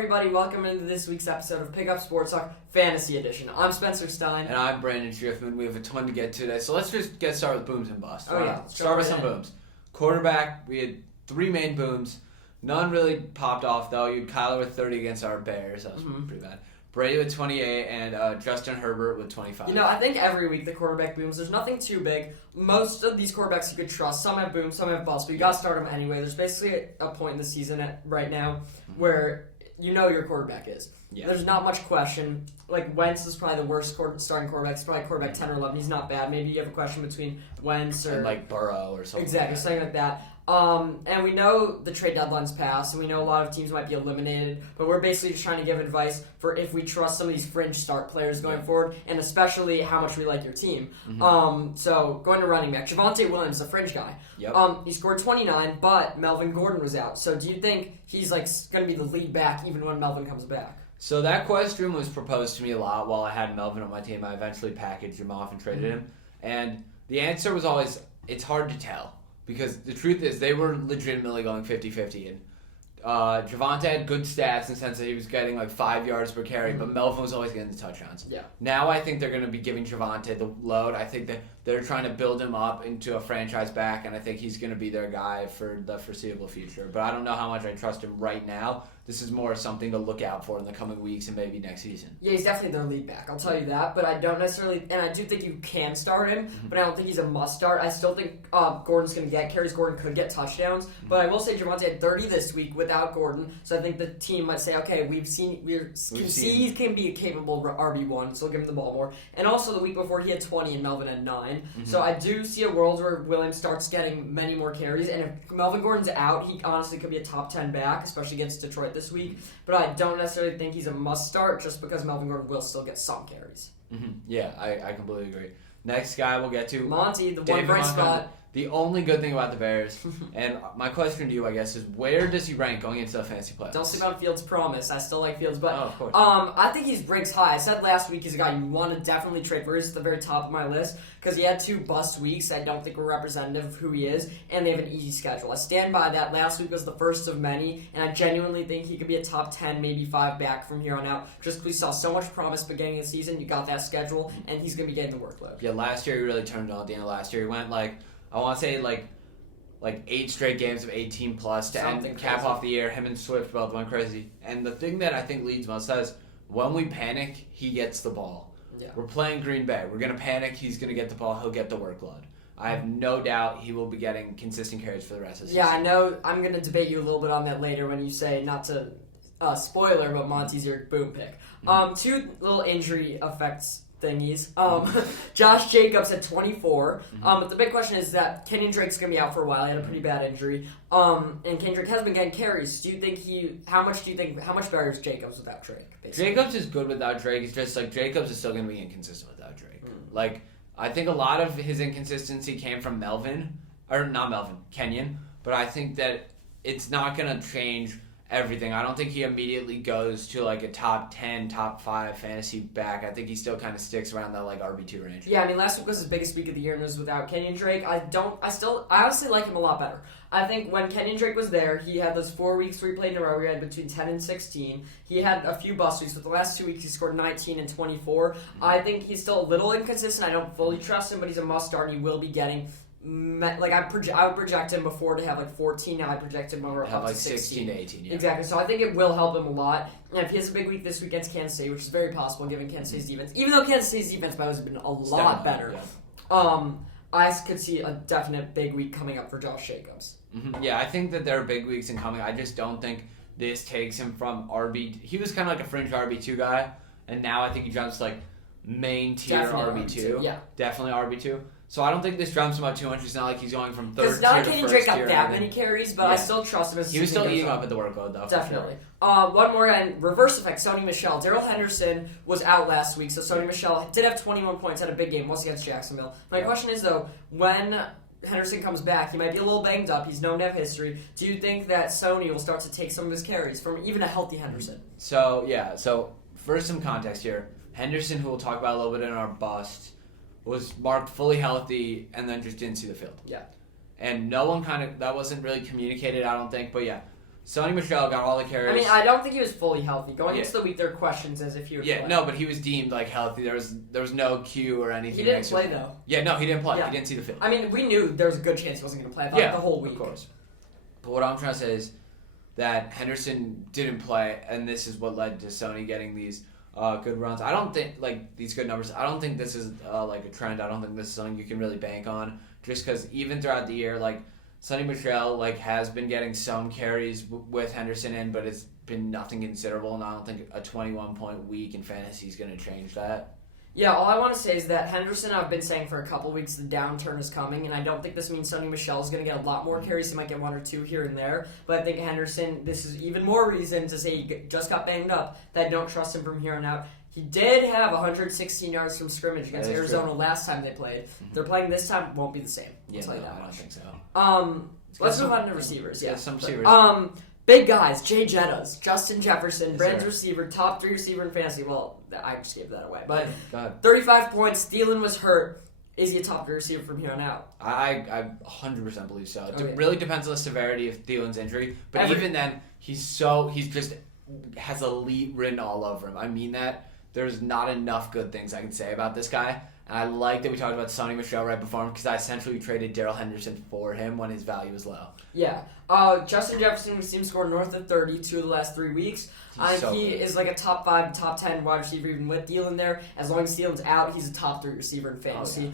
Everybody, welcome into this week's episode of Pick Up Sports Talk Fantasy Edition. I'm Spencer Stein. And I'm Brandon Schriftman. We have a ton to get to today, so let's just get started with booms and busts. Start with some booms. Quarterback, we had three main booms. None really popped off, though. You had Kyler with 30 against our Bears. That was pretty bad. Brady with 28 and Justin Herbert with 25. You know, I think every week the quarterback booms. There's nothing too big. Most of these quarterbacks you could trust. Some have booms, some have busts, but you got to start them anyway. There's basically a point in the season right now where you know your quarterback is. Yeah. There's not much question. Like, Wentz is probably the worst starting quarterback. He's probably quarterback 10 or 11. He's not bad. Maybe you have a question between Wentz or... And, like, Burrow or something. Exactly, something like that. And we know the trade deadline's passed, and we know a lot of teams might be eliminated, but we're basically just trying to give advice for if we trust some of these fringe start players going forward, and especially how much we like your team. So, going to running back, Travonte Williams, the fringe guy. Yep. He scored 29, but Melvin Gordon was out. So do you think he's going to be the lead back even when Melvin comes back? So that question was proposed to me a lot while I had Melvin on my team. I eventually packaged him off and traded him. And the answer was always, it's hard to tell. Because the truth is, they were legitimately going 50-50. And Javonte had good stats in the sense that he was getting like 5 yards per carry, but Melvin was always getting the touchdowns. Yeah. Now I think they're going to be giving Javonte the load. I think that they're trying to build him up into a franchise back, and I think he's going to be their guy for the foreseeable future. But I don't know how much I trust him right now. This is more something to look out for in the coming weeks and maybe next season. Yeah, he's definitely their lead back. I'll tell you that. But I don't necessarily, and I do think you can start him, but I don't think he's a must start. I still think Gordon's going to get carries. Gordon could get touchdowns. But I will say Javonte had 30 this week without Gordon. So I think the team might say, okay, we see he can be a capable RB1, so we'll give him the ball more. And also the week before he had 20 and Melvin had 9. So I do see a world where Williams starts getting many more carries. And if Melvin Gordon's out, he honestly could be a top 10 back, especially against Detroit this week. But I don't necessarily think he's a must start just because Melvin Gordon will still get some carries. Yeah, I completely agree. Next guy we'll get to. Monty, the one bright spot. The only good thing about the Bears, and my question to you, I guess, is where does he rank going into the fantasy playoffs? Don't sleep on Fields' promise. I still like Fields, but of course. I think he ranks high. I said last week he's a guy you want to definitely trade for. He's at the very top of my list because he had 2 bust weeks. I don't think were representative of who he is, and they have an easy schedule. I stand by that. Last week was the first of many, and I genuinely think he could be a top 10, maybe 5 back from here on out. Just because we saw so much promise beginning of the season, you got that schedule, and he's going to be getting the workload. Yeah, last year he really turned on at the end of last year. He went I want to say 8 straight games of 18 plus to cap off the year. Him and Swift both went crazy. And the thing that I think leads most is when we panic, he gets the ball. Yeah. We're playing Green Bay. We're going to panic. He's going to get the ball. He'll get the workload. I have no doubt he will be getting consistent carries for the rest of the season. Yeah, I know. I'm going to debate you a little bit on that later when you say, not to spoiler, but Monty's your boom pick. 2 little injury effects thingies. Josh Jacobs at 24. But the big question is that Kenyon Drake's going to be out for a while. He had a pretty bad injury. And Kenyon Drake has been getting carries. How much better is Jacobs without Drake? Basically? Jacobs is good without Drake. It's just Jacobs is still going to be inconsistent without Drake. I think a lot of his inconsistency came from Kenyon. But I think that it's not going to change everything. I don't think he immediately goes to a top 10, top 5 fantasy back. I think he still kind of sticks around that RB2 range. Yeah, I mean last week was his biggest week of the year and it was without Kenyon Drake. I honestly like him a lot better. I think when Kenyon Drake was there, he had those 4 weeks where he played in a row where he had between 10 and 16. He had a few bust weeks, but the last 2 weeks he scored 19 and 24. I think he's still a little inconsistent. I don't fully trust him, but he's a must start and he will be getting I would project him before to have 14. Now I project him over up to 16 to 18. Yeah. Exactly. So I think it will help him a lot. And if he has a big week this week against Kansas City, which is very possible given Kansas City's defense, even though Kansas City's defense has been a lot better, I could see a definite big week coming up for Josh Jacobs. Yeah, I think that there are big weeks incoming. I just don't think this takes him from RB. He was kind of like a fringe RB2 guy, and now I think he jumps main tier RB2. Yeah, definitely RB2. So I don't think this jumps him up too much. It's not like he's going from 3rd tier to 1st tier. Because not Kenyon Drake got that many carries, but I still trust him as he was still eating up at the workload, though. Definitely. One more guy in reverse effect, Sony Michel. Darrell Henderson was out last week, so Sony Michel did have 21 points, had a big game once against Jacksonville. My question is, though, when Henderson comes back, he might be a little banged up. He's known to have history. Do you think that Sony will start to take some of his carries from even a healthy Henderson? So first some context here. Henderson, who we'll talk about a little bit in our bust, was marked fully healthy and then just didn't see the field. Yeah. And no one that wasn't really communicated, I don't think. But yeah, Sonny Michel got all the carries. I mean, I don't think he was fully healthy. Going into the week, there were questions as if he would play. No, but he was deemed healthy. There was no cue or anything. He didn't play though. Yeah, no, he didn't play. Yeah. He didn't see the field. I mean, we knew there was a good chance he wasn't going to play. The whole week. Of course. But what I'm trying to say is that Henderson didn't play, and this is what led to Sony getting these good runs. I don't think these good numbers. I don't think this is a trend. I don't think this is something you can really bank on. Just because even throughout the year, Sonny Michel has been getting some carries with Henderson in, but it's been nothing considerable, and I don't think a 21-point week in fantasy is going to change that. Yeah, all I want to say is that Henderson, I've been saying for a couple weeks, the downturn is coming, and I don't think this means Sonny Michel is going to get a lot more carries. He might get 1 or 2 here and there, but I think Henderson, this is even more reason to say he just got banged up, that I don't trust him from here on out. He did have 116 yards from scrimmage against Arizona last time they played. Mm-hmm. They're playing this time, won't be the same. I'll tell you that I don't much. think so. Let's move on to receivers. Yeah, some receivers. Big guys, Jay Jettas, Justin Jefferson, Yes, Brand's sir. receiver, top 3 receiver in fantasy. Well, I just gave that away. But God. 35 points, Thielen was hurt. Is he a top 3 receiver from here on out? I 100% believe so. It Okay. really depends on the severity of Thielen's injury. But even then, he's just has elite written all over him. I mean that. There's not enough good things I can say about this guy. And I like that we talked about Sonny Michel right before him because I essentially traded Darrell Henderson for him when his value was low. Yeah. Justin Jefferson, we've seen him score north of 30 2 of the last 3 weeks. He is a top 5, top 10 wide receiver even with Thielen there. As long as Thielen's out, he's a top 3 receiver in fantasy.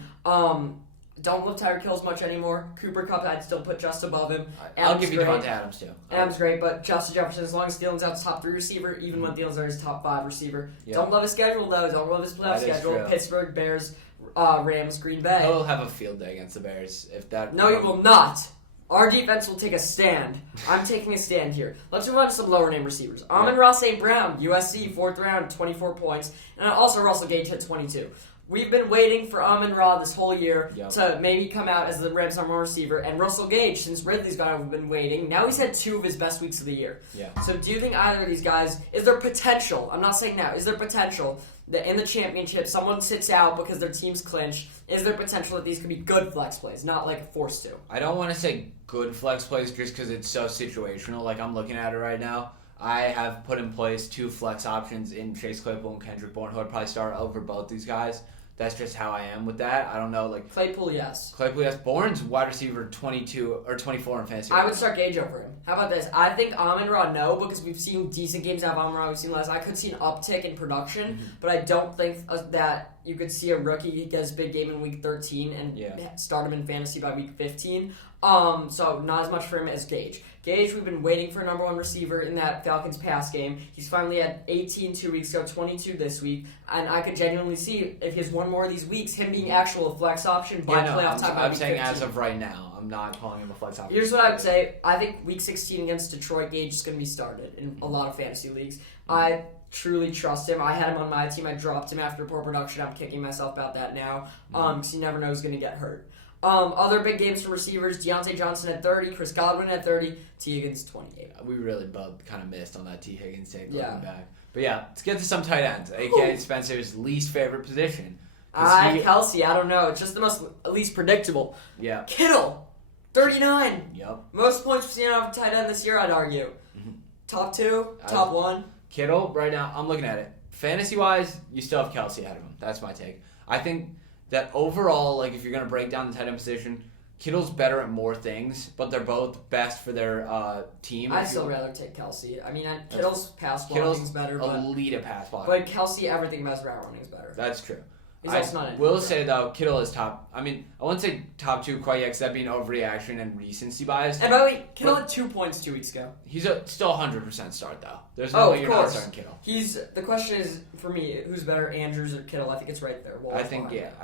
Don't love Tyreek Hill as much anymore. Cooper Kupp, I'd still put just above him. I'll give you Davante Adams too. Adams great, but Justin Jefferson, as long as Thielen's out, top 3 receiver. Even when Thielen's out, he's top 5 receiver. Yep. Don't love his schedule though. Don't love his playoff schedule. Pittsburgh, Bears, Rams, Green Bay. He'll have a field day against the Bears if that. No, he will not. Our defense will take a stand. I'm taking a stand here. Let's move on to some lower name receivers. Amon-Ra St. Brown, USC, 4th round, 24 points. And also Russell Gage hit 22. We've been waiting for Amon-Ra this whole year to maybe come out as the Rams' number 1 receiver. And Russell Gage, since Ridley's gone, we've been waiting. Now he's had 2 of his best weeks of the year. Yeah. So do you think either of these guys, is there potential, I'm not saying now, is there potential that in the championship someone sits out because their team's clinched? Is there potential that these could be good flex plays, not forced to? I don't want to say good flex plays just because it's so situational. I'm looking at it right now. I have put in place 2 flex options in Chase Claypool and Kendrick Bourne, who I'd probably start over both these guys. That's just how I am with that. I don't know, Claypool, yes. Claypool, yes. Bourne's wide receiver 22 or 24 in fantasy. I would start Gage over him. How about this? I think Amon-Ra, no, because we've seen decent games out of Amon-Ra. We've seen less. I could see an uptick in production, but I don't think that you could see a rookie get his big game in week 13 and start him in fantasy by week 15. So not as much for him as Gage. Gage, we've been waiting for a number 1 receiver in that Falcons pass game. He's finally had 18 2 weeks ago, 22 this week, and I could genuinely see if he has one more of these weeks, him being actual flex option by playoff time. I'm saying 15. As of right now, I'm not calling him a flex option. Here's what I would say. I think week 16 against Detroit, Gage is going to be started in a lot of fantasy leagues. I truly trust him. I had him on my team. I dropped him after poor production. I'm kicking myself about that now because you never know who's going to get hurt. Other big games for receivers, Deontay Johnson at 30, Chris Godwin at 30, T. Higgins 28. We really both kind of missed on that T. Higgins take looking back. But yeah, let's get to some tight ends, a.k.a. Spencer's least favorite position. Kelsey, I don't know. It's just the least predictable. Yeah. Kittle, 39. Yep. Most points we've seen out of a tight end this year, I'd argue. Mm-hmm. Top 2, top 1. Kittle, right now, I'm looking at it. Fantasy-wise, you still have Kelsey ahead of him. That's my take. I think that overall, if you're going to break down the tight end position, Kittle's better at more things, but they're both best for their team. I'd still rather take Kelsey. I mean, Kittle's pass blocking is better, but elite at pass blocking. But Kelsey, everything about his route running is better. That's true. I will say, though, Kittle is top. I mean, I wouldn't say top 2 quite yet because that'd be an overreaction and recency bias. And by the way, Kittle had 2 points 2 weeks ago. He's still 100% start, though. There's no way you're not starting Kittle. The question is, for me, who's better, Andrews or Kittle? I think it's right there. I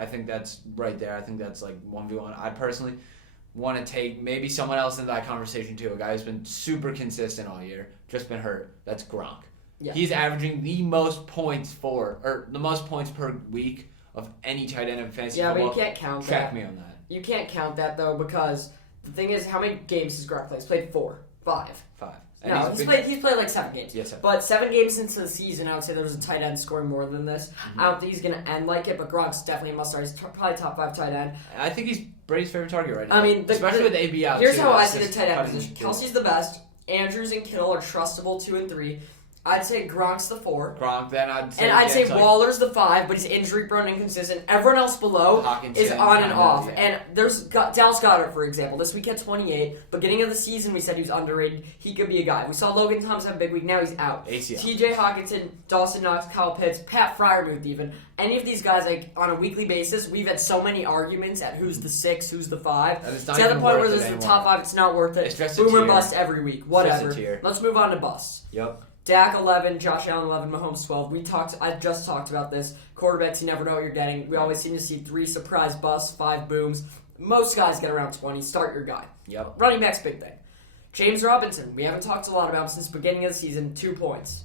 think that's right there. I think that's 1v1. I personally want to take maybe someone else into that conversation, too. A guy who's been super consistent all year, just been hurt. That's Gronk. Yeah. He's averaging the most points per week of any tight end in fantasy football. Yeah, but you can't count that. Track me on that. You can't count that, though, because the thing is, how many games has Gronk played? He's played 4, 5. 5. And no, he's played 7 games. Yes, 7. But 7 games into the season, I would say there was a tight end scoring more than this. Mm-hmm. I don't think he's going to end like it, but Gronk's definitely a must-start. He's probably top 5 tight end. I think he's Brady's favorite target right now. I mean, especially with AB out. Here's how I see the tight end position. Kelsey's the best. Andrews and Kittle are trustable 2 and 3. I'd say Gronk's the 4. Gronk, then I'd say... And I'd say Waller's the 5, but he's injury-prone and inconsistent. Everyone else below is on and off. Yeah. And there's Dallas Goedert, for example. This week at 28. Beginning of the season, we said he was underrated. He could be a guy. We saw Logan Thomas have a big week. Now he's out. ACL. TJ Hockenson, Dawson Knox, Kyle Pitts, Pat Freiermuth even. Any of these guys, like on a weekly basis, we've had so many arguments at who's the 6, who's the 5. It's to the point where there's the top 5. It's not worth it. It's just Boomer bust every week. Whatever. Just a tier. Let's move on to busts. Yep. Dak 11, Josh Allen 11, Mahomes 12. I just talked about this. Quarterbacks, you never know what you're getting. We always seem to see 3 surprise busts, 5 booms. Most guys get around 20. Start your guy. Yep. Running back's big thing. James Robinson, we haven't talked a lot about him since the beginning of the season. 2 points.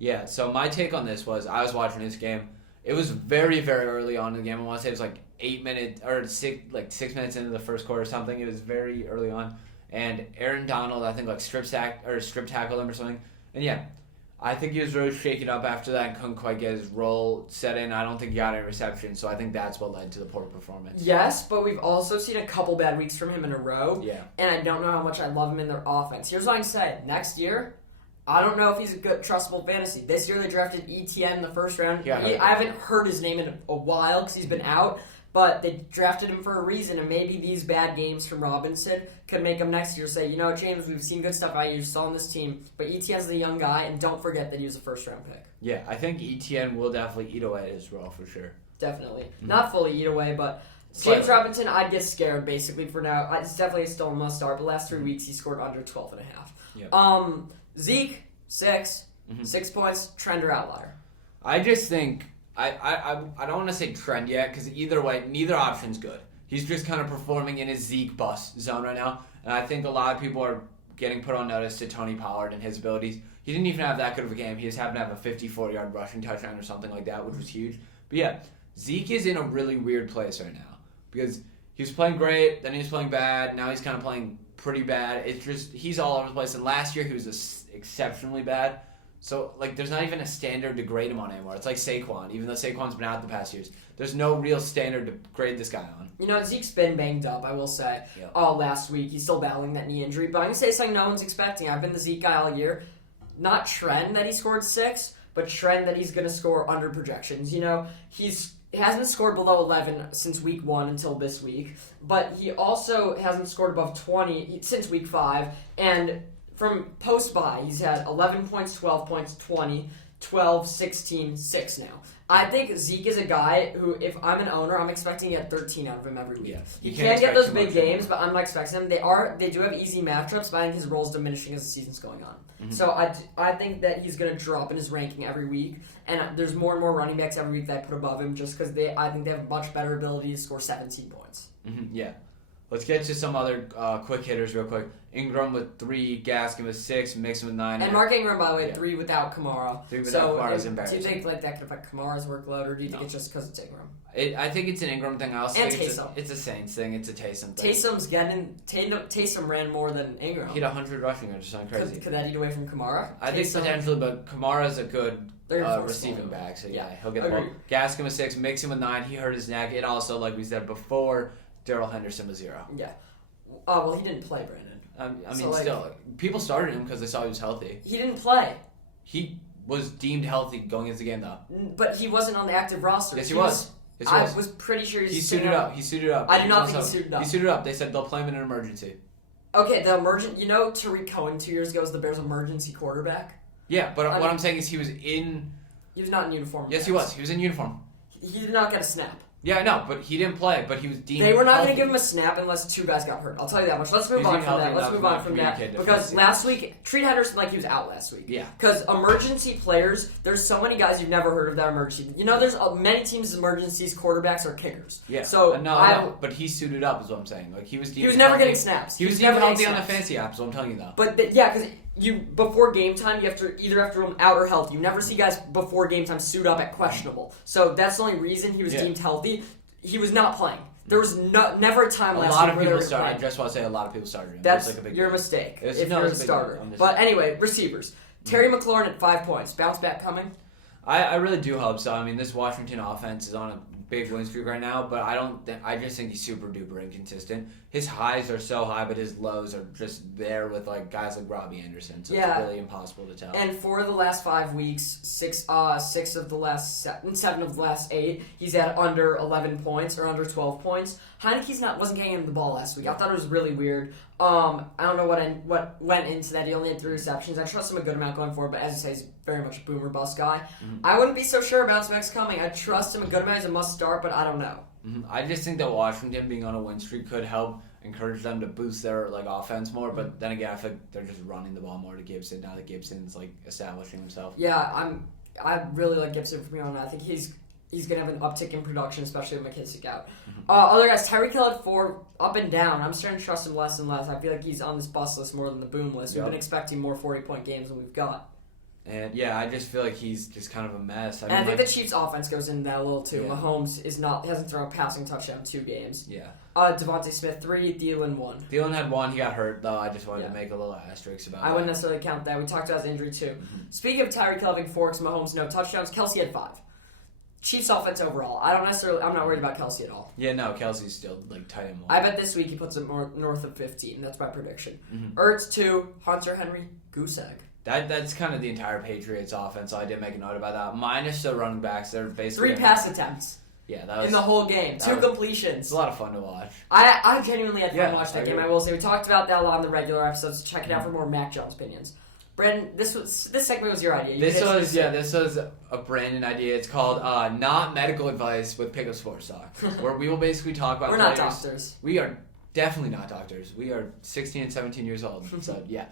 Yeah, so my take on this was I was watching this game. It was very, very early on in the game. I want to say it was like 8 minutes or 6 minutes into the first quarter or something. It was very early on. And Aaron Donald, I think, like strip tackled him or something. And yeah, I think he was really shaken up after that and couldn't quite get his role set in. I don't think he got any reception, so I think that's what led to the poor performance. Yes, but we've also seen a couple bad weeks from him in a row. Yeah. And I don't know how much I love him in their offense. Here's what I can say. Next year, I don't know if he's a good, trustable fantasy. This year they drafted ETN in the first round. Yeah, I haven't heard his name in a while because he's been out. But they drafted him for a reason, and maybe these bad games from Robinson could make him next year say, you know, James, we've seen good stuff out of you, still on this team, but ETN's the young guy, and don't forget that he was a first-round pick. Yeah, I think ETN will definitely eat away at his role for sure. Definitely. Mm-hmm. Not fully eat away, but James Robinson, I'd get scared, basically, for now. It's definitely still a must-start, but last 3 weeks he scored under 12.5. Yep. Zeke, 6. 6 points, trend or outlier? I just think... I don't want to say trend yet because either way, neither option's good. He's just kind of performing in his Zeke bust zone right now, and I think a lot of people are getting put on notice to Tony Pollard and his abilities. He didn't even have that good of a game. He just happened to have a 54-yard rushing touchdown or something like that, which was huge. But yeah, Zeke is in a really weird place right now because he was playing great, then he was playing bad, now he's kind of playing pretty bad. It's just he's all over the place, and last year he was exceptionally bad. So, there's not even a standard to grade him on anymore. It's like Saquon, even though Saquon's been out the past years. There's no real standard to grade this guy on. You know, Zeke's been banged up, I will say. Yep. Last week, he's still battling that knee injury. But I'm going to say something no one's expecting. I've been the Zeke guy all year. Not trend that he scored 6, but trend that he's going to score under projections. You know, he hasn't scored below 11 since week 1 until this week. But he also hasn't scored above 20 since week 5. And... from post-bye, he's had 11 points, 12 points, 20, 12, 16, 6 now. I think Zeke is a guy who, if I'm an owner, I'm expecting to get 13 out of him every week. Yeah, he can't get those big games, but I'm not expecting him. They do have easy matchups, but I think his role is diminishing as the season's going on. Mm-hmm. So I think that he's going to drop in his ranking every week, and there's more and more running backs every week that I put above him just because I think they have much better ability to score 17 points. Mm-hmm. Yeah. Let's get to some other quick hitters real quick. Ingram with 3, Gaskin with 6, Mixon with 9. And Mark Ingram, by the way, 3 without Kamara. 3 without Kamara is embarrassing. Do you think that could affect Kamara's workload, or do you think it's just because it's Ingram? I think it's an Ingram thing. I also and think Taysom. It's a Saints thing. It's a Taysom thing. Taysom ran more than Ingram. He had 100 rushing yards, something crazy. Could that eat away from Kamara? I think potentially, but Kamara's a good receiving back, so yeah, he'll get the ball. Gaskin with 6, Mixon with 9. He hurt his neck. And also, like we said before, Darrell Henderson was 0. Yeah. Well, he didn't play, Brandon. Still, people started him because they saw he was healthy. He didn't play. He was deemed healthy going into the game, though. But he wasn't on the active roster. Yes, he was. I was pretty sure he suited up. He suited up. I do not think he suited up. He suited up. They said they'll play him in an emergency. Okay, Tariq Cohen 2 years ago was the Bears' emergency quarterback? Yeah, but what I'm saying is he was in... He was not in uniform. Yes, he was. He was in uniform. He did not get a snap. Yeah, I know, but he didn't play, but he was deemed They were not going to give him a snap unless 2 guys got hurt. I'll tell you that much. Let's move on from that. Because last week, treat Henderson like he was out last week. Yeah. Because emergency players, there's so many guys you've never heard of that emergency. You know, there's many teams' emergencies, quarterbacks or kickers. Yeah. So no, but he suited up is what I'm saying. Like, he was never getting snaps. He was deemed healthy on the fantasy app, so I'm telling you though. But because before game time, you have to either have to rule him out or healthy. You never see guys before game time suit up at questionable. So that's the only reason he was deemed healthy. He was not playing. There was never a time last week where they were playing. I just want to say a lot of people started him. That's your mistake if you're a starter. But anyway, receivers. Terry McLaurin at 5 points. Bounce back coming? I really do hope so. I mean, this Washington offense is on a big win streak right now, but I just think he's super duper inconsistent. His highs are so high, but his lows are just there with like guys like Robbie Anderson. So it's really impossible to tell. And for the last 5 weeks, seven of the last 8, he's at under 11 points or under 12 points. Heineke's wasn't getting him the ball last week. I thought it was really weird. I don't know what went into that. He only had 3 receptions. I trust him a good amount going forward, but as you say, he's very much a boomer bust guy. Mm-hmm. I wouldn't be so sure about Max coming. I trust him a good amount. He's a must start, but I don't know. Mm-hmm. I just think that Washington being on a win streak could help encourage them to boost their offense more. But then again, I feel like they're just running the ball more to Gibson now that Gibson's establishing himself. Yeah, I really like Gibson from here on out. I think he's going to have an uptick in production, especially with McKissick out. Mm-hmm. Other guys, Tyreek Hill at 4, up and down. I'm starting to trust him less and less. I feel like he's on this bust list more than the boom list. We've been expecting more 40-point games than we've got. And I just feel like he's just kind of a mess. I think the Chiefs' offense goes into that a little too. Yeah. Mahomes hasn't thrown a passing touchdown in 2 games. Yeah. Devontae Smith 3, Thielen 1. Thielen had 1. He got hurt though. I just wanted to make a little asterisk about that. I wouldn't necessarily count that. We talked about his injury too. Mm-hmm. Speaking of Tyreek Hill having 4, Mahomes no touchdowns. Kelsey had 5. Chiefs offense overall. I'm not worried about Kelsey at all. Yeah, no, Kelsey's still tight end 1. I bet this week he puts it north of 15. That's my prediction. Mm-hmm. Ertz 2, Hunter Henry, goose egg. That's kind of the entire Patriots offense, so I did make a note about that. Minus the running backs, they're basically 3 pass attempts. Yeah, that was in the whole game. 2 completions. It's a lot of fun to watch. I genuinely had fun watching that game. I will say we talked about that a lot in the regular episodes. Check it out for more Mac Jones opinions. Brandon, this segment was your idea. This was a Brandon idea. It's called Not Medical Advice with Pickup Sports Talk, where we will basically talk about. We're not doctors. We are definitely not doctors. We are 16 and 17 years old. So yeah.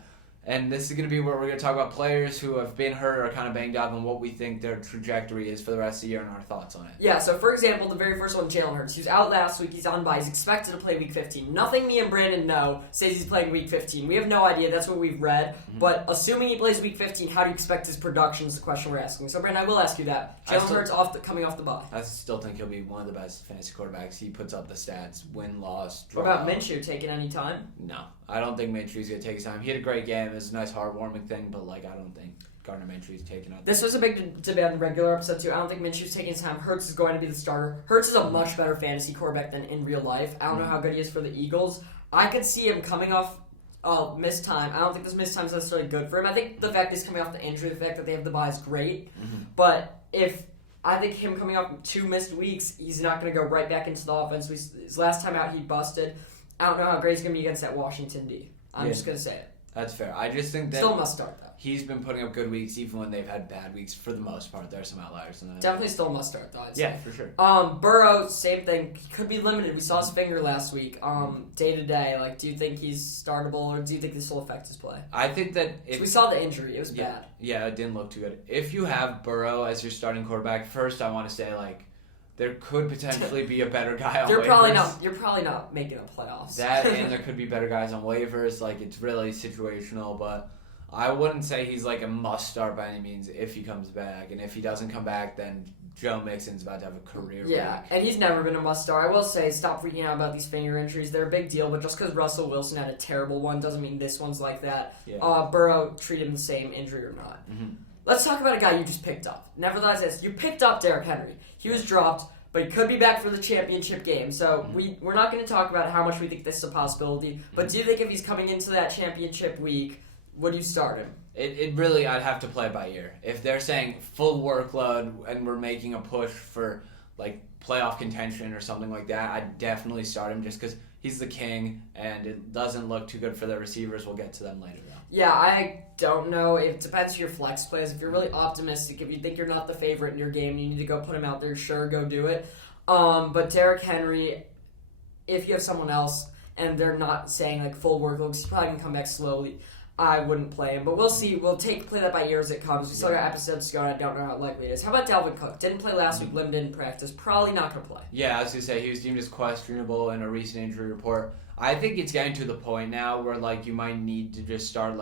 And this is going to be where we're going to talk about players who have been hurt or kind of banged up and what we think their trajectory is for the rest of the year and our thoughts on it. Yeah, so for example, the very first one, Jalen Hurts. He was out last week. He's on bye. He's expected to play Week 15. Nothing me and Brandon know says he's playing Week 15. We have no idea. That's what we've read. Mm-hmm. But assuming he plays Week 15, how do you expect his production is the question we're asking. So, Brandon, I will ask you that. Jalen Hurts coming off the bye. I still think he'll be one of the best fantasy quarterbacks. He puts up the stats, win, loss, draw. What about Minshew taking any time? No. I don't think Minshew's going to take his time. He had a great game. It was a nice, heartwarming thing, but I don't think Gardner Minshew's taking out. This was a big debate on the regular episode, too. I don't think Minshew's taking his time. Hurts is going to be the starter. Hurts is a much better fantasy quarterback than in real life. I don't know how good he is for the Eagles. I could see him coming off missed time. I don't think this missed time is necessarily good for him. I think the fact he's coming off the injury, the fact that they have the bye is great. Mm-hmm. But I think him coming off 2 missed weeks, he's not going to go right back into the offense. His last time out, he busted. I don't know how great he's going to be against that Washington D. I'm just going to say it. That's fair. I just think that still must start, though. He's been putting up good weeks even when they've had bad weeks for the most part. There are some outliers in that. Definitely still must start, though. Yeah, for sure. Burrow, same thing. He could be limited. We saw his finger last week. Day to day, do you think he's startable, or do you think this will affect his play? I think that we saw the injury. It was bad. Yeah, it didn't look too good. If you have Burrow as your starting quarterback, first I want to say there could potentially be a better guy on waivers. You're probably not making the playoffs. That and there could be better guys on waivers. It's really situational, but I wouldn't say he's a must start by any means if he comes back. And if he doesn't come back, then Joe Mixon's about to have a career break. And he's never been a must start. I will say, stop freaking out about these finger injuries. They're a big deal, but just because Russell Wilson had a terrible one doesn't mean this one's like that. Yeah. Burrow, treat him the same, injury or not. Mm-hmm. Let's talk about a guy you just picked up. Nevertheless, you picked up Derrick Henry. He was dropped, but he could be back for the championship game. So we're not going to talk about how much we think this is a possibility. But do you think if he's coming into that championship week, would you start him? It really, I'd have to play it by ear. If they're saying full workload and we're making a push for playoff contention or something like that, I'd definitely start him just because he's the king and it doesn't look too good for the receivers. We'll get to them later though. Yeah, I don't know. It depends who your flex plays. If you're really optimistic, if you think you're not the favorite in your game and you need to go put him out there, sure, go do it. But Derrick Henry, if you have someone else and they're not saying full workload, he's probably going to come back slowly, I wouldn't play him. But we'll see. We'll play that by ear as it comes. We still got episodes to go and I don't know how likely it is. How about Dalvin Cook? Didn't play last week, limited in practice. Probably not going to play. Yeah, I was going to say he was deemed as questionable in a recent injury report. I think it's getting to the point now where you might need to just start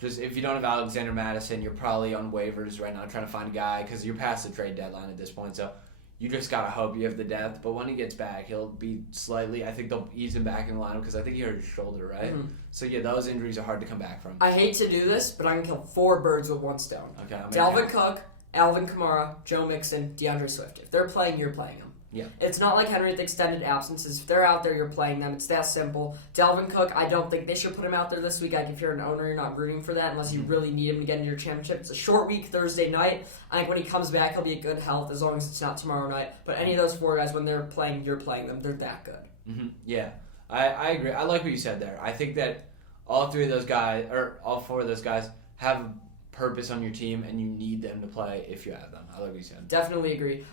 just if you don't have Alexander Madison, you're probably on waivers right now trying to find a guy because you're past the trade deadline at this point. So you just got to hope you have the depth. But when he gets back, he'll be slightly, I think they'll ease him back in the lineup because I think he hurt his shoulder, right? Mm-hmm. So yeah, those injuries are hard to come back from. I hate to do this, but I'm going to kill 4 birds with 1 stone. Okay. Dalvin Cook, Alvin Kamara, Joe Mixon, DeAndre Swift. If they're playing, you're playing them. Yeah. It's not like Henry with extended absences. If they're out there, you're playing them. It's that simple. Dalvin Cook, I don't think they should put him out there this week. Like, if you're an owner, you're not rooting for that unless you really need him to get into your championship. It's a short week Thursday night. I think when he comes back, he'll be at good health as long as it's not tomorrow night. But any of those 4 guys, when they're playing, you're playing them. They're that good. Mm-hmm. Yeah, I agree. I like what you said there. I think that all 4 of those guys have a purpose on your team, and you need them to play if you have them. I like what you said. Definitely agree.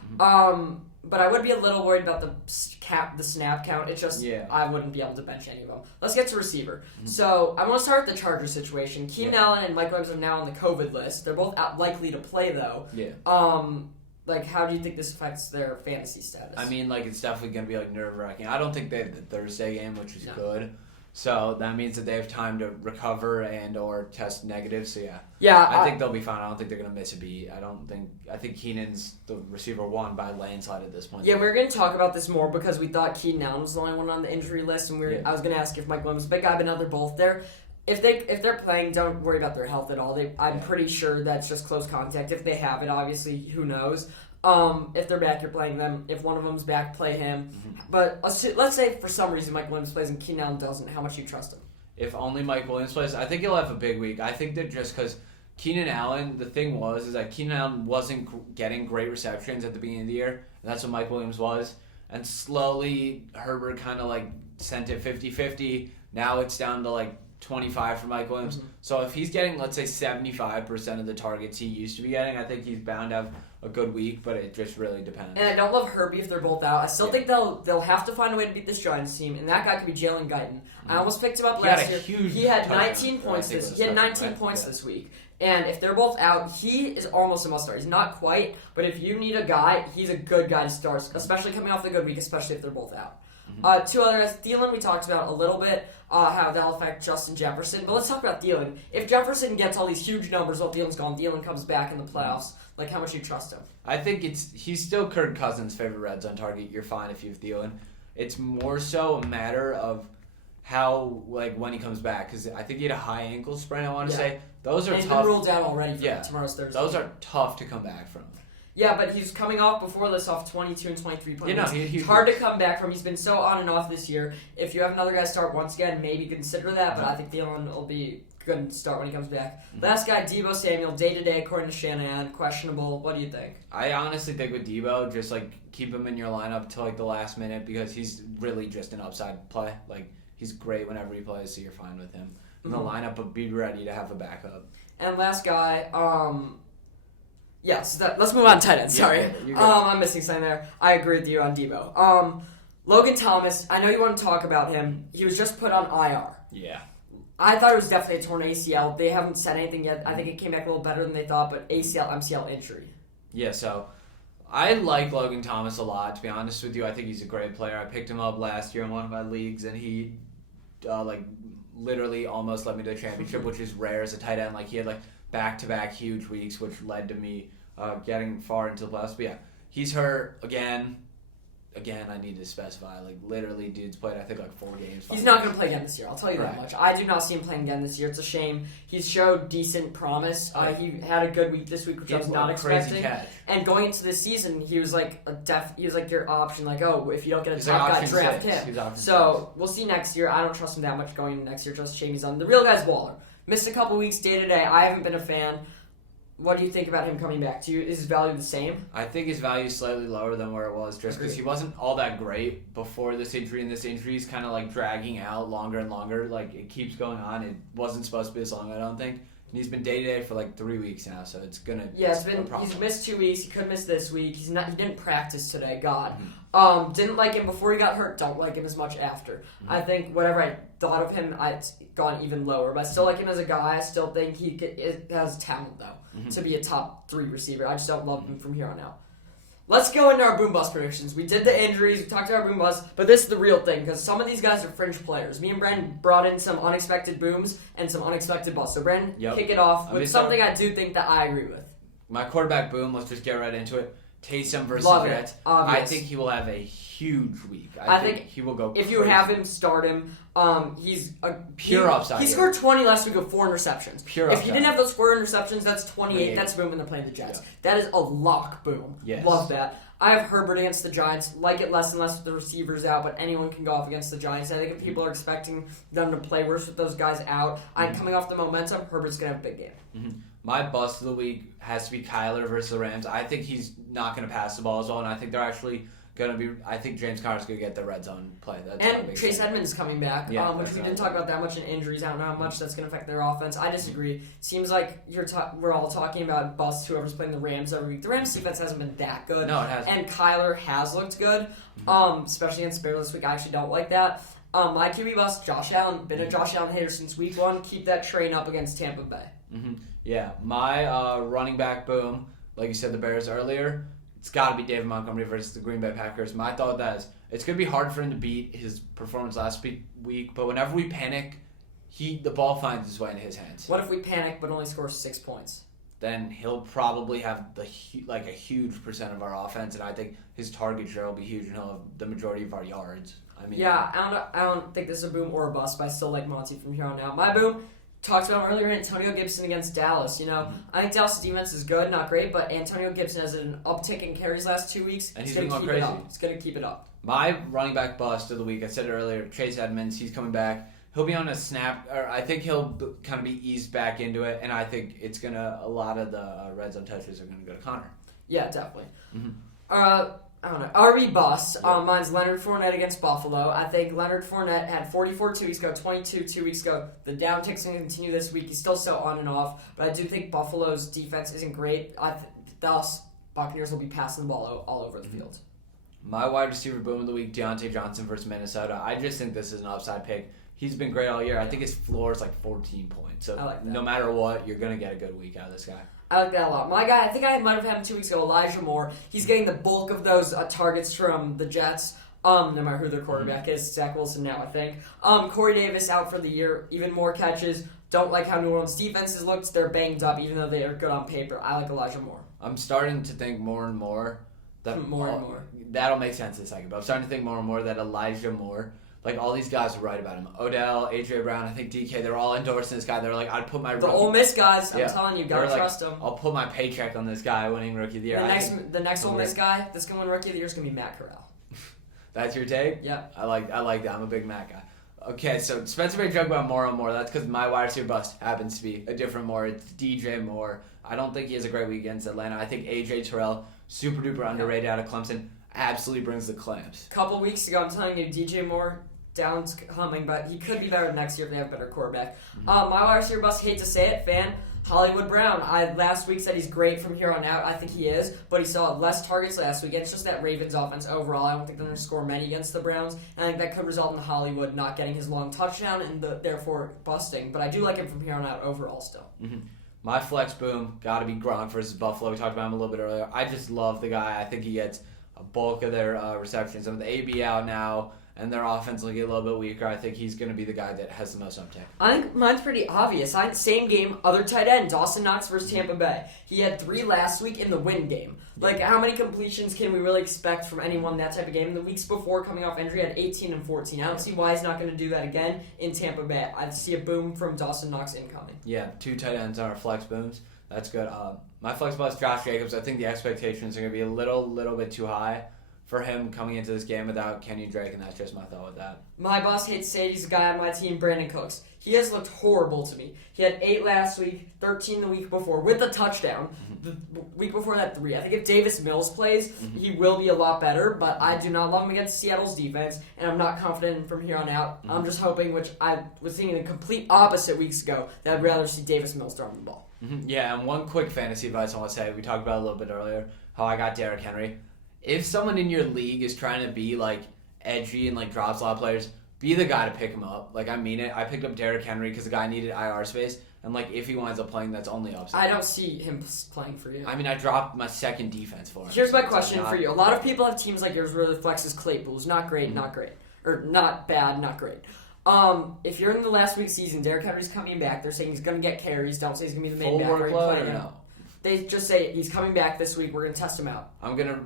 But I would be a little worried about the snap count. It's just I wouldn't be able to bench any of them. Let's get to receiver. Mm-hmm. So I want to start with the Chargers situation. Keenan Allen and Mike Williams are now on the COVID list. They're both likely to play though. Yeah. How do you think this affects their fantasy status? I mean, it's definitely going to be nerve-wracking. I don't think they have the Thursday game, which is good. So that means that they have time to recover and or test negative. So I think they'll be fine. I don't think they're gonna miss a beat. I think Keenan's the receiver 1 by landslide at this point. Yeah, we're gonna talk about this more because we thought Keenan Allen was the only one on the injury list, and I was gonna ask if Mike Williams was a big guy, but now they're both there. If they're playing, don't worry about their health at all. I'm pretty sure that's just close contact. If they have it, obviously, who knows? If they're back, you're playing them. If one of them's back, play him. Mm-hmm. But let's say for some reason Mike Williams plays and Keenan Allen doesn't. How much do you trust him? If only Mike Williams plays, I think he'll have a big week. I think that just because Keenan Allen, the thing is that Keenan Allen wasn't getting great receptions at the beginning of the year, and that's what Mike Williams was. And slowly, Herbert kind of sent it 50-50. Now it's down to 25 for Mike Williams. Mm-hmm. So if he's getting, let's say, 75% of the targets he used to be getting, I think he's bound to have a good week, but it just really depends. And I don't love Herbie if they're both out. I still think they'll have to find a way to beat this Giants team, and that guy could be Jalen Guyton. Mm-hmm. I almost picked him up last year. He had 19 points this week. And if they're both out, he is almost a must-start. He's not quite, but if you need a guy, he's a good guy to start, especially coming off the good week, especially if they're both out. Mm-hmm. 2 other guys. Thielen we talked about a little bit, how that'll affect Justin Jefferson. But let's talk about Thielen. If Jefferson gets all these huge numbers while Thielen's gone, Thielen comes back in the playoffs, how much do you trust him? I think he's still Kirk Cousins' favorite red zone target. You're fine if you have Thielen. It's more so a matter of how, when he comes back. Because I think he had a high ankle sprain, I want to say. Those are tough. He's been ruled out already for tomorrow's Thursday. Those are tough to come back from. Yeah, but he's coming off before this off 22 and 23 points. It's hard to come back from. He's been so on and off this year. If you have another guy start once again, maybe consider that, but I think Thielen will be good to start when he comes back. Mm-hmm. Last guy, Deebo Samuel, day-to-day, according to Shanahan, questionable. What do you think? I honestly think with Deebo, just keep him in your lineup till the last minute because he's really just an upside play. He's great whenever he plays, so you're fine with him in the lineup, but be ready to have a backup. And last guy, let's move on to tight end. Sorry. I'm missing something there. I agree with you on Deebo. Logan Thomas, I know you want to talk about him. He was just put on IR. Yeah. I thought it was definitely a torn ACL. They haven't said anything yet. I think it came back a little better than they thought, but ACL, MCL injury. Yeah, so I like Logan Thomas a lot, to be honest with you. I think he's a great player. I picked him up last year in one of my leagues, and he literally almost led me to the championship, which is rare as a tight end. He had back-to-back huge weeks, which led to me getting far into the playoffs. But yeah, he's hurt again. Again, I need to specify. Literally, dude's played, I think, 4 games. He's not going to play again this year. I'll tell you that much. I do not see him playing again this year. It's a shame. He's showed decent promise. He had a good week this week, which I was not expecting. And going into this season, he was your option. If you don't get a top guy, draft him. So we'll see next year. I don't trust him that much going into next year. Just shame he's on. The real guy's Waller. Missed a couple weeks day to day. I haven't been a fan. What do you think about him coming back to you? Is his value the same? I think his value is slightly lower than where it was just because he wasn't all that great before this injury, and this injury is kind of dragging out longer and longer. It keeps going on. It wasn't supposed to be this long, I don't think. And he's been day-to-day for 3 weeks now, so it's gonna. Yeah, he's missed 2 weeks. He could miss this week. He didn't practice today. God, didn't like him before he got hurt. Don't like him as much after. Mm-hmm. I think whatever I thought of him, I'd gone even lower. But I still like him as a guy. I still think he has talent though to be a top 3 receiver. I just don't love him from here on out. Let's go into our boom bust predictions. We did the injuries, we talked about our boom bust, but this is the real thing because some of these guys are fringe players. Me and Bren brought in some unexpected booms and some unexpected busts. So Bren, kick it off with something I do think that I agree with. My quarterback boom, let's just get right into it. Taysom versus Jets. I think he will have a huge week. I think he will go If crazy. you have him, start him. He's a pure upside. He scored 20 last week with 4 interceptions. If he didn't have those 4 interceptions, that's 28. That's boom when they're playing the Jets. Yeah. That is a lock boom. Yes. Love that. I have Herbert against the Giants. Like it less and less with the receivers out, but anyone can go off against the Giants. I think if people are expecting them to play worse with those guys out, I'm coming off the momentum. Herbert's going to have a big game. Mm-hmm. My bust of the week has to be Kyler versus the Rams. I think he's not going to pass the ball as well, and I think they're actually going to be. I think James Conner's going to get the red zone play. And Chase Edmonds coming back, which we didn't talk about that much in injuries. I don't know how much that's going to affect their offense. I disagree. Seems like we're all talking about bust whoever's playing the Rams every week. The Rams defense hasn't been that good. No, it hasn't. And Kyler has looked good, especially against Bears this week. I actually don't like that. My QB bust, Josh Allen. Been a Josh Allen hater since week 1. Keep that train up against Tampa Bay. Mm-hmm. Yeah, my running back boom, like you said, the Bears earlier, it's got to be David Montgomery versus the Green Bay Packers. My thought is it's going to be hard for him to beat his performance last week, but whenever we panic, the ball finds its way into his hands. What if we panic but only score 6 points? Then he'll probably have a huge percent of our offense, and I think his target share will be huge, and he'll have the majority of our yards. I don't think this is a boom or a bust, but I still like Monty from here on out. My boom, talked about him earlier, Antonio Gibson against Dallas. I think Dallas' defense is good, not great, but Antonio Gibson has an uptick in carries last 2 weeks. And he's going crazy. He's going to keep it up. My running back bust of the week, I said it earlier, Chase Edmonds. He's coming back. He'll be on a snap, or I think he'll kind of be eased back into it, and I think it's going to, a lot of the red zone touches are going to go to Connor. Yeah, definitely. I don't know. RB bust. Mine's Leonard Fournette against Buffalo. I think Leonard Fournette had 44 2 weeks ago, 22 2 weeks ago. The downtick's going to continue this week. He's still so on and off, but I do think Buffalo's defense isn't great. The Buccaneers will be passing the ball all over the field. My wide receiver boom of the week, Deontay Johnson versus Minnesota. I just think this is an upside pick. He's been great all year. I think his floor is like 14 points. So no matter what, you're going to get a good week out of this guy. I like that a lot. My guy, I think I might have had him 2 weeks ago, Elijah Moore. He's getting the bulk of those targets from the Jets, no matter who their quarterback is. Zach Wilson now, I think. Corey Davis out for the year, even more catches. Don't like how New Orleans' defenses looked. They're banged up, even though they are good on paper. I like Elijah Moore. I'm starting to think more and more that more. That'll make sense in a second, but I'm starting to think more and more that Elijah Moore, like all these guys are right about him. Odell, A.J. Brown, I think DK, they're all endorsing this guy. They're like, I'd put my The Ole Miss guys, I'm telling you, gotta trust him. I'll put my paycheck on this guy winning Rookie of the Year. The next Ole Miss guy that's going to win Rookie of the Year is going to be Matt Corral. That's your take? Yeah. I like that. I'm a big Matt guy. Okay, so Spencer made a joke about Moore on Moore. That's because my wide receiver bust happens to be a different Moore. It's DJ Moore. I don't think he has a great week against Atlanta. I think A.J. Terrell, super duper underrated out of Clemson, absolutely brings the clamps. A couple weeks ago, I'm telling you, DJ Moore, down's coming, but he could be better next year if they have a better quarterback. My wide receiver bust, hate to say it, Hollywood Brown. I last week said he's great from here on out. I think he is, but he saw less targets last week. It's just that Ravens offense overall. I don't think they're going to score many against the Browns, and I think that could result in Hollywood not getting his long touchdown and therefore busting. But I do like him from here on out overall still. Mm-hmm. My flex boom, got to be Gronk versus Buffalo. We talked about him a little bit earlier. I just love the guy. I think he gets a bulk of their receptions. With the AB out now, and their offense will get a little bit weaker, I think he's going to be the guy that has the most uptake. I think mine's pretty obvious. Same game, other tight end, Dawson Knox versus Tampa Bay. He had 3 last week in the win game. Like, how many completions can we really expect from anyone in that type of game? The weeks before coming off injury, had 18 and 14. I don't see why he's not going to do that again in Tampa Bay. I see a boom from Dawson Knox incoming. Yeah, 2 tight ends on our flex booms. That's good. My flex bust, Josh Jacobs. I think the expectations are going to be a little bit too high for him coming into this game without Kenyon Drake, and that's just my thought with that. My boss hates to say it, he's a guy on my team, Brandon Cooks. He has looked horrible to me. He had 8 last week, 13 the week before, with a touchdown. The week before that, 3. I think if Davis Mills plays, he will be a lot better, but I do not love him against Seattle's defense, and I'm not confident from here on out. I'm just hoping, which I was thinking the complete opposite weeks ago, that I'd rather see Davis Mills throwing the ball. Yeah, and one quick fantasy advice I want to say, we talked about it a little bit earlier, how I got Derrick Henry. If someone in your league is trying to be, like, edgy and, like, drops a lot of players, be the guy to pick him up. Like, I mean it. I picked up Derrick Henry because the guy needed IR space. And, like, if he winds up playing, that's only upside. I don't see him playing for you. I mean, I dropped my second defense for him. Here's my question for you. A lot of people have teams like yours where the flex is Claypool's. Not great, not great. Or not bad, not great. If you're in the last week's season, Derrick Henry's coming back. They're saying he's going to get carries. Don't say he's going to be the main back. Full workload or no? they just say he's coming back this week. We're gonna test him out.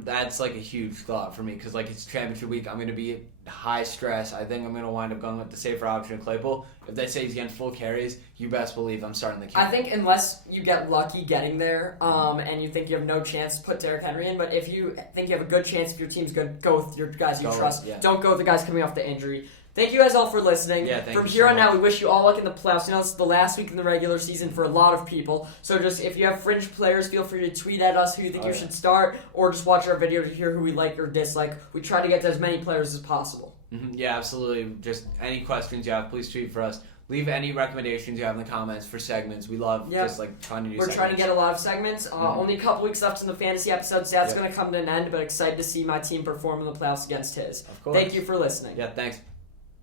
That's like a huge thought for me because like it's championship week. I'm gonna be high stress. I think I'm gonna wind up going with the safer option of Claypool. If they say he's getting full carries, you best believe I'm starting the camp. I think unless you get lucky getting there, and you think you have no chance to put Derrick Henry in, but if you think you have a good chance if your team's good, go with your guys you trust. Yeah. Don't go with the guys coming off the injury. Thank you guys all for listening. Yeah, thank From you here so on out, much. we wish you all luck in the playoffs. It's the last week in the regular season for a lot of people. So just if you have fringe players, feel free to tweet at us who you think you should start, or just watch our video to hear who we like or dislike. We try to get to as many players as possible. Mm-hmm. Yeah, absolutely. Just any questions you have, please tweet for us. Leave any recommendations you have in the comments for segments. We love just like trying to do segments. We're trying to get a lot of segments. Only a couple weeks left in the fantasy episodes. That's going to come to an end, but excited to see my team perform in the playoffs against his. Of course. Thank you for listening. Yeah, thanks.